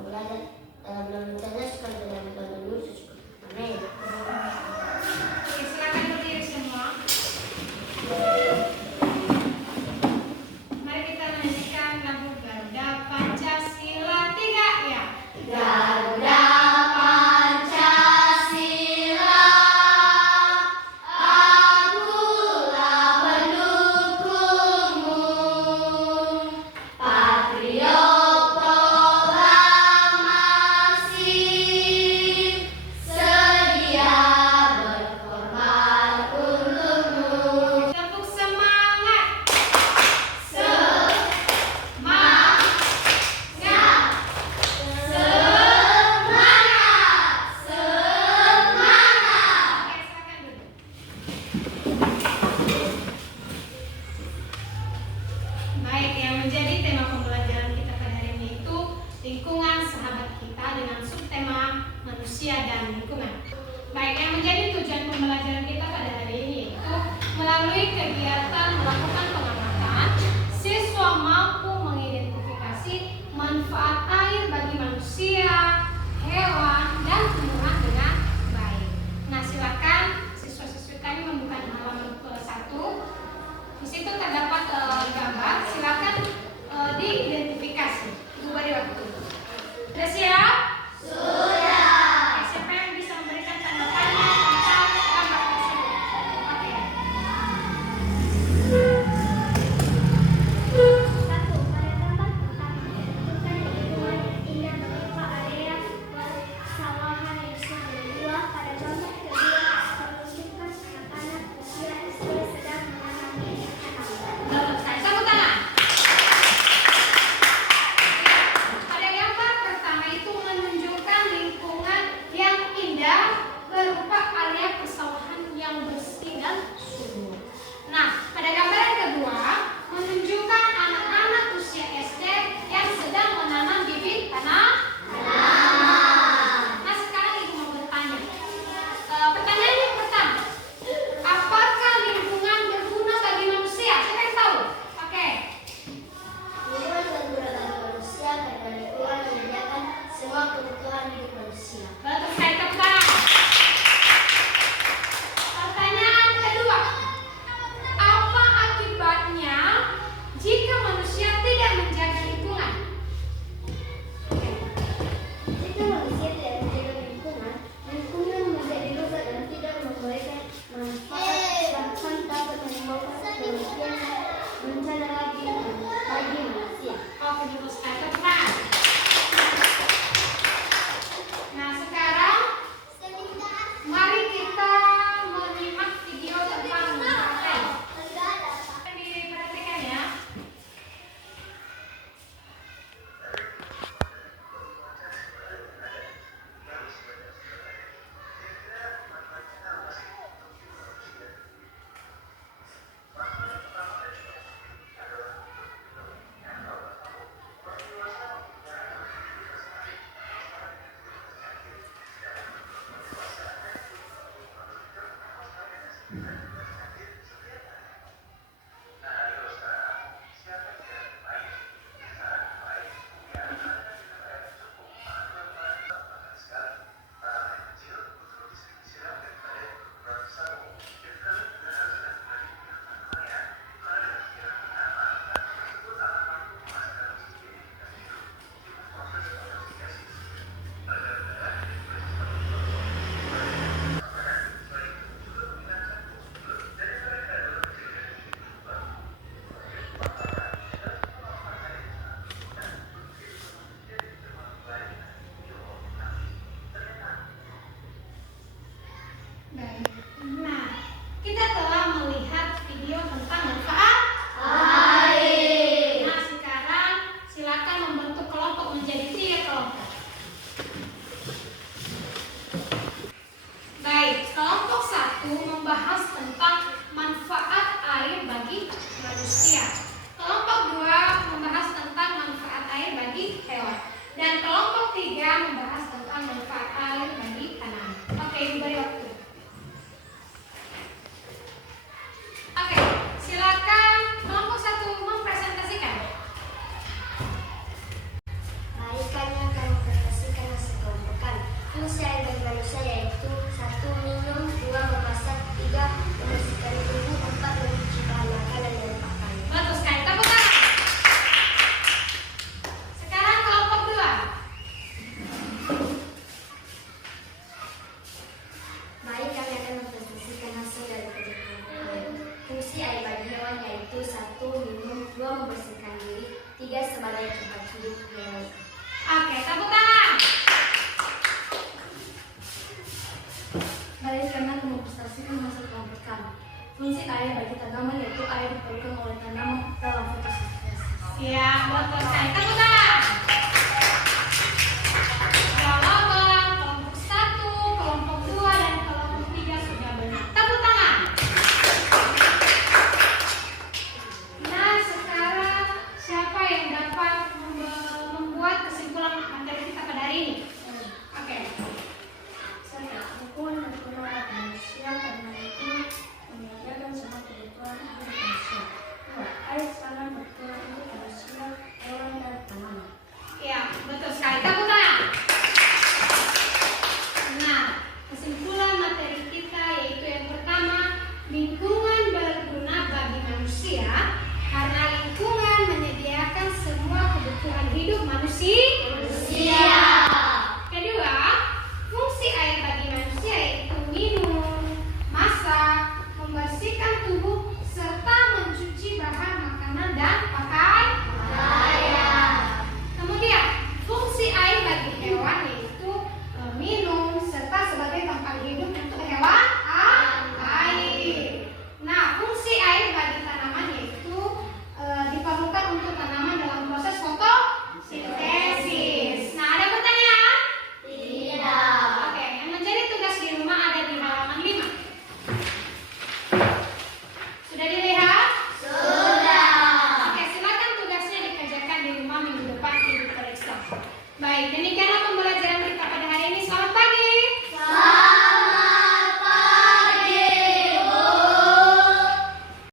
belajar dalam nama Tuhan sekali dalam nama Yesus. Amin. Oke, silakan berdiri semua. Mari kita nyanyikan lagu Garuda Pancasila 3 ya. Garuda Pancasila, akulah pendukungmu, patriot proklamasi, sedia berkorban untukmu. Tepuk semangat. Semangat, semangat. Oke, silakan duduk. Baik, yang menjadi tema pembelajaran kita pada hari ini itu lingkungan sahabat kita dengan subtema manusia dan lingkungan. Baik, yang menjadi tujuan pembelajaran kita pada hari ini itu melalui kegiatan melakukan pengamatan, siswa mampu mengidentifikasi manfaat air bagi manusia, hewan, dan tumbuhan dengan baik. Nah, silakan siswa-siswi kami membuka halaman 1. Di situ terdapat gambar. Silakan diidentifikasi. Tunggu beri waktu. Sudah siap? Sudah. Oke, siapa yang bisa memberikan tanggapannya tentang gambar tersebut? Oke. Satu, pada gambar pertama ditunjukkan lingkungan yang indah berupa area persawahan yang subur. Dua, pada gambar kedua terunjukkan anak-anak usia SD sedang menanami tanam. Tepuk tangan. Pada manusia, yaitu 1. Minum, 2. Memasak, 3. Membersihkan tubuh, 4. Mencuci bahan makanan dan pakaian. Betul sekali. Tepuk tangan. Sekarang kelompok 2. Baik, kami akan mempresentasikan hasil dari kerja. Fungsi air bagi hewan yaitu 1. Minum, 2. Membersihkan diri, 3. Sebagai tempat hidup hewan. Oke, tepuk tangan. Baik, kami akan mempresentasikan hasil kelompok kami. Fungsi air bagi tanaman yaitu air diperlukan oleh tanaman dalam fotosintesa. Siap, betul sekali. Tepuk tangan.